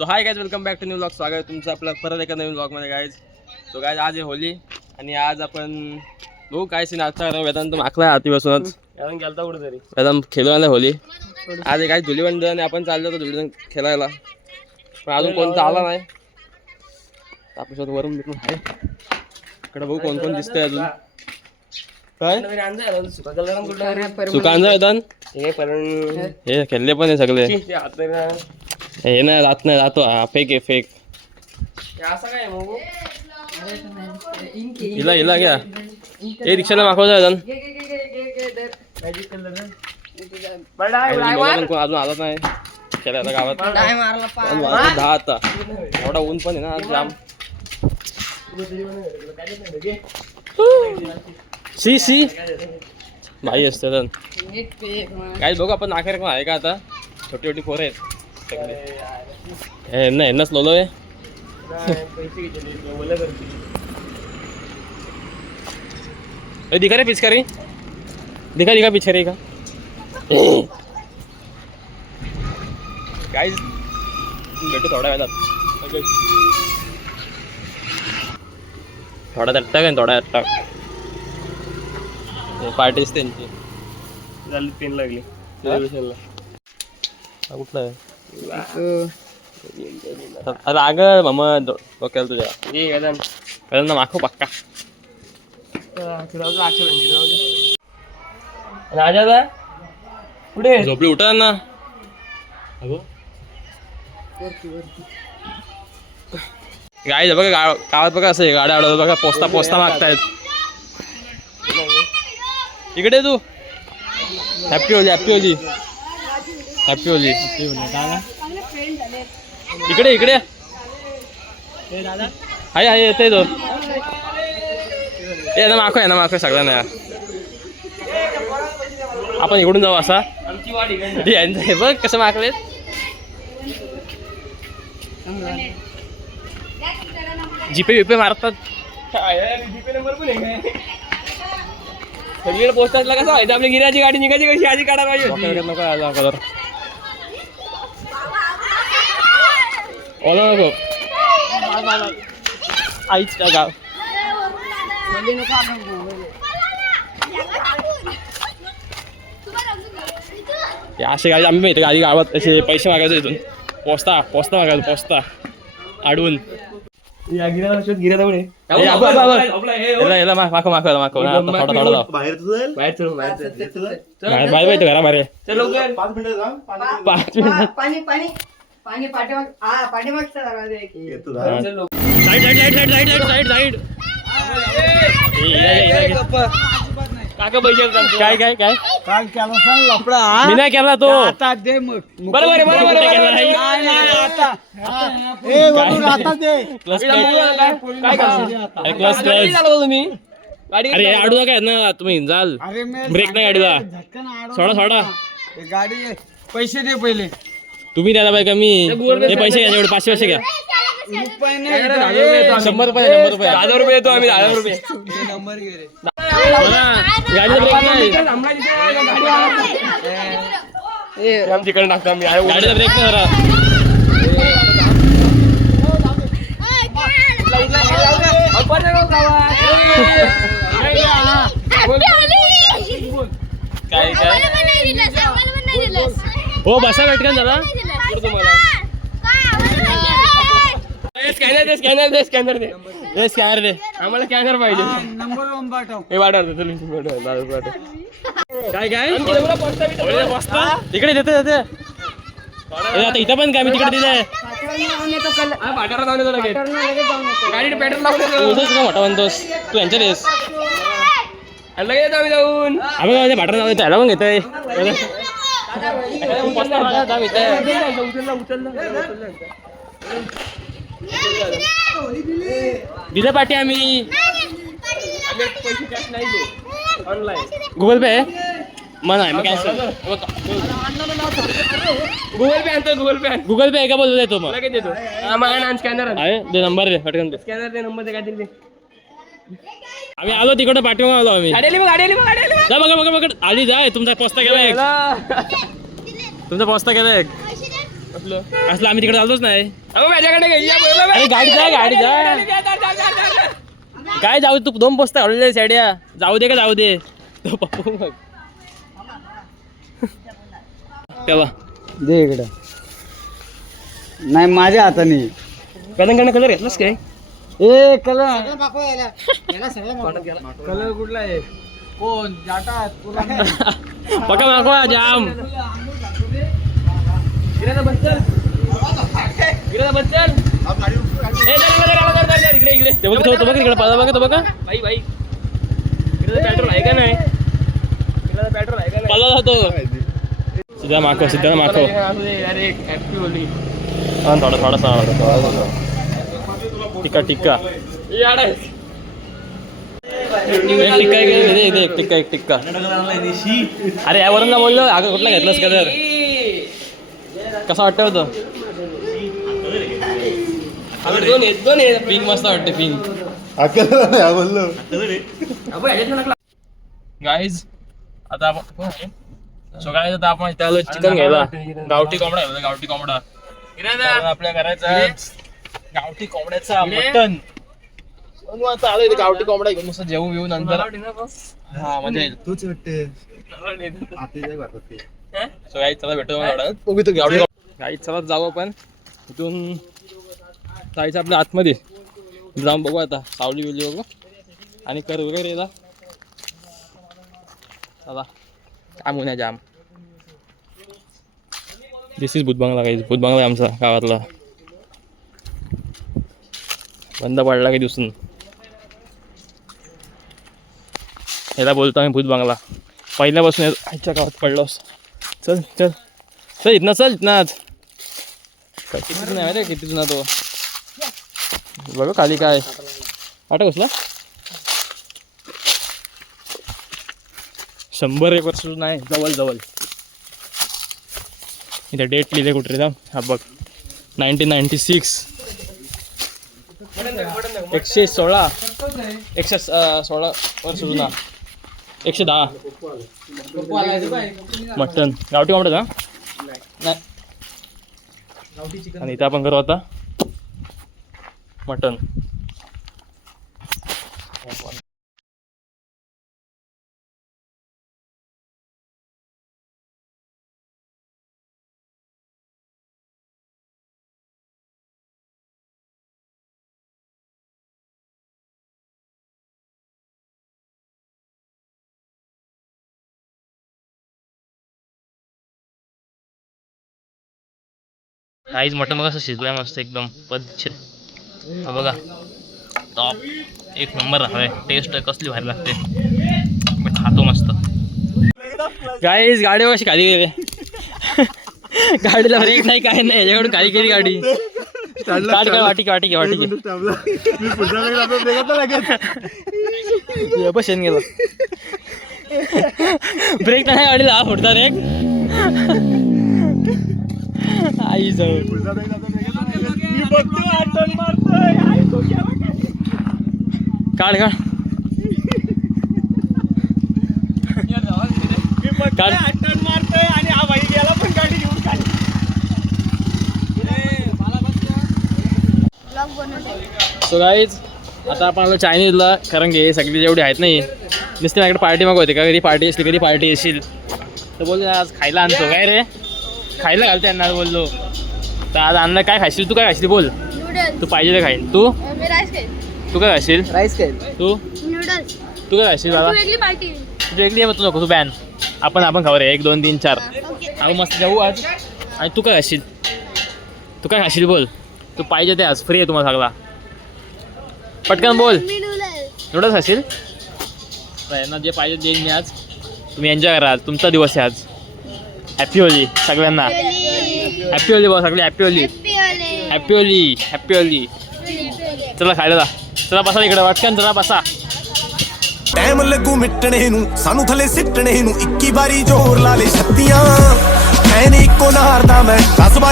So hi guys, welcome back to new vlog. स्वागत आहे तुमचं आपलं परत एका नवीन व्लॉगमध्ये गाइज. सो गाइज आज आहे होली आणि आज आपण बघू काय सीन आजचा वेदांत माखला हाती बसूनच गेलता कुठेतरी वेदांत खेळू आला होली. आज काय धुलीवंदन आणि आपण चाललो होतो धुलीवंदन खेळायला, पण अजून कोणता आला नाही. आपल्यासोबत वरून भेटून आहे इकडे बघू कोण कोण दिसतंय अजून. काय सुकांजा वेदांत हे खेळले पण आहे सगळे. हे नाही राहत नाही राहतो हा फेक आहे फेक. हिला हिला घ्या हे रिक्षाला मागवतो अजून अजून आला नाही खेळायला गावात. 10 आता एवढा ऊन पण आहे ना आज जाम. सी सी भाई असते काय बघू आपण नाखेर कोण आहे का आता. छोटी छोटी पोरं आहेत सगळे. नाही नच लोलोय दिखा रे पिचकारी दिखा दिखा पिचकारी का गाइस. भेटू थोड्या वेळात. थोडा तट्टा काय थोडा तट्टा पार्टीच त्यांची झाली 3 लागली. कुठलं आहे अगं मामा डोक्याला तुझ्या ना माखो पक्का राजा पुढे झोपली उठा ना. गाय बघा गावात बघा असं गाड्या अडवत बघा पोस्ता पोस्ता मागतायत. इकडे तू happy Holi happy Holi happy Holi. इकडे इकडे हाय हाय येते तो. ये ना माखो आहे ना माखो सगळ्यांना. आपण इकडून जाऊ असा यांचं बघ कसं माखले. जीपे विपे मारतात. सगळीकडे पोस्टातला कसं व्हायचं आपली गिऱ्याची गाडी निघायची कशी आधी काढायला पाहिजे. कलर ओला नको आईच काय गाव. असे गाडी आम्ही माहिती गाडी गावात असे पैसे मागायचो इथून पोस्ता पोस्ता मागायचो पोस्ता अडवून. माखो माखो माखो बाहेर घरा बाहेर 5 मिनिट पाणी पाठीमाग काका पैसे काय काय काय काल केला सांग लपडा मी नाही केला तो. आता दे मग बरोबर बरोबर तुम्ही अरे अडू काय ना तुम्ही जाल ब्रेक नाही गाडीला सोडा सोडा गाडी पैसे दे पहिले. तुम्ही द्यायला पाहिजे कमी हे पैसे घ्या एवढे 500 घ्या. 100 रुपये 1000 रुपये देतो आम्ही 1000 रुपये. गाडीला ब्रेक नाही तिकडे टाकतो आम्ही गाडीला ब्रेक नाही जरा. काय काय हो बसा भेटकन जरा तुम्हाला. स्कॅनर दे स्कॅनर दे स्कॅनर दे हे स्कॅनर दे आम्हाला स्कॅनर पाहिजे. नंबर 1 पाठव हे वाढवतो काय काय तिकडे देते देते आता इथं पण काय मी तिकडे दिलंय पाठावर जाऊन येतो लगेच गाडी पेट्रोल लावून का मोठा म्हणतोस तू यांच्या देस लगेच येतो आम्ही जाऊन आम्ही भाटावर जाऊन त्याला पण घेतोय. दिलं पाठी आम्ही गुगल पे मन आहे मग कॅन्सल. गुगल पे आहे का बोलतो देतो मग देतो स्कॅनर आहे दे नंबर दे पटकन दे स्कॅनर दे नंबर दे काय दिले. आम्ही आलो तिकडे पाठवून आलो आम्ही. जा बघा बघा बघा आली जाय तुमचा पोस्ता केला तुमचा पोस्ता केला असलं आम्ही तिकडे चालतोच नाही. माझ्याकडे अरे गाडी जा. काय जाऊ तू 2 पोस्ता हळले साड्या जाऊ दे का जाऊ दे तो पप्पू मग तेव्हा दे इकडं. नाही माझ्या हाताने. कलंगण कलर घेतलास काय? ए कलर कलर कुठला आहे? कोण जाटा तुला पका मागवा जाम बघा पेट्रोल आहे का नाही? पेट्रोल जातो सीधा माखो थोडासा टिक्का एक टिक्का अरे यावरून ना बोललो अगं कुठला घेतलास का तर कसा वाटतं होतं? पिंक मस्त वाटते पिंक गाईज आता आपण त्याला चिकन घ्यायला गावठी कोंबडा आपल्या घराचा गावठी कोंबड्याचा मटन चालू आहे. गावठी कोंबडा घेऊन मस्त जेवू येऊ नंतर हा म्हणजे तूच वाटते चला भेटतो गाई चला जाऊ आपण इथून जायचं आपल्या आतमध्ये जाऊन बघू आता सावली बिवली बघू आणि कर वगैरे चला काम होण्या जाम. दिस इज भूतबंगला काही भूतबंगला आहे आमचा गावातला बंद पडला काही दिवसून ह्याला बोलतो आम्ही भूतबंगला पहिल्यापासून ह्याच्या गावात पडलोस. चल इथनाच किती नाही माहिती किती जुना तो बघ खाली काय वाटत कसला 101 वर्ष नाही जवळ इथे डेट लिहिले कुठे जाऊ हा बघ 1996 116 वर्ष जुना 110 मटन गावठी कोंबडा का नाही आणि इथं आपण करू आता मटन. आईच मटन बघा असं शिजलाय मस्त एकदम पद्धतशीर बघा टॉप एक नंबर आहे टेस्ट कसली भारी लागते मी खातो मस्त. गाईज गाडी कशी खाली गेली गाडीला ब्रेक नाही काय नाही याच्याकडून खाली गेली गाडी वाटी शेण गेला ब्रेक नाही गाडीला हा फुटता रे आई जाऊ काढ मारतोय आणि हा बाई गेला पण गाडी घेऊन काढ. सो गाईज आता आपण चायनीजला कारण घे सगळी जेवढी आहेत नाही नुसते माझ्याकडे पार्टी मागवते का कधी पार्टी असली कधी पार्टी येशील तर बोल आज खायला आणतो काय रे खायला घालते यांना बोललो तर आज आणलं काय खाशील तू काय खाशील बोल तू पाहिजे ते खाईन तू काय खाशील राईस काय तू काय खाशील दादा तुझी वेगळी आहे तू नको तू बॅन आपण खाऊ रे 1 2 3 4 आपण मस्त जाऊ आज आणि तू काय खाशील बोल तू पाहिजे ते आज फ्री आहे तुम्हाला सगळा पटकन बोल नूडल्स खाशील यांना जे पाहिजे देईन मी आज तुम्ही एन्जॉय करा तुमचा दिवस आहे आज. हॅपी होली सगळ्यांना हॅपी होली बघा सगळी हॅपी होली चला खायला जा चला बसा इकडे वाटकन चला बसा. ਟਾਈਮ ਲੱਗੂ ਮਿਟਣੇ ਨੂੰ ਸਾਨੂੰ ਥੱਲੇ ਸਿੱਟਣੇ ਨੂੰ 21 ਵਾਰੀ ਜ਼ੋਰ ਲਾ ਲੈ ਛੱਤੀਆਂ ਐ ਨੀ ਇੱਕੋ ਨਾਰ ਦਾ ਮੈਂ 10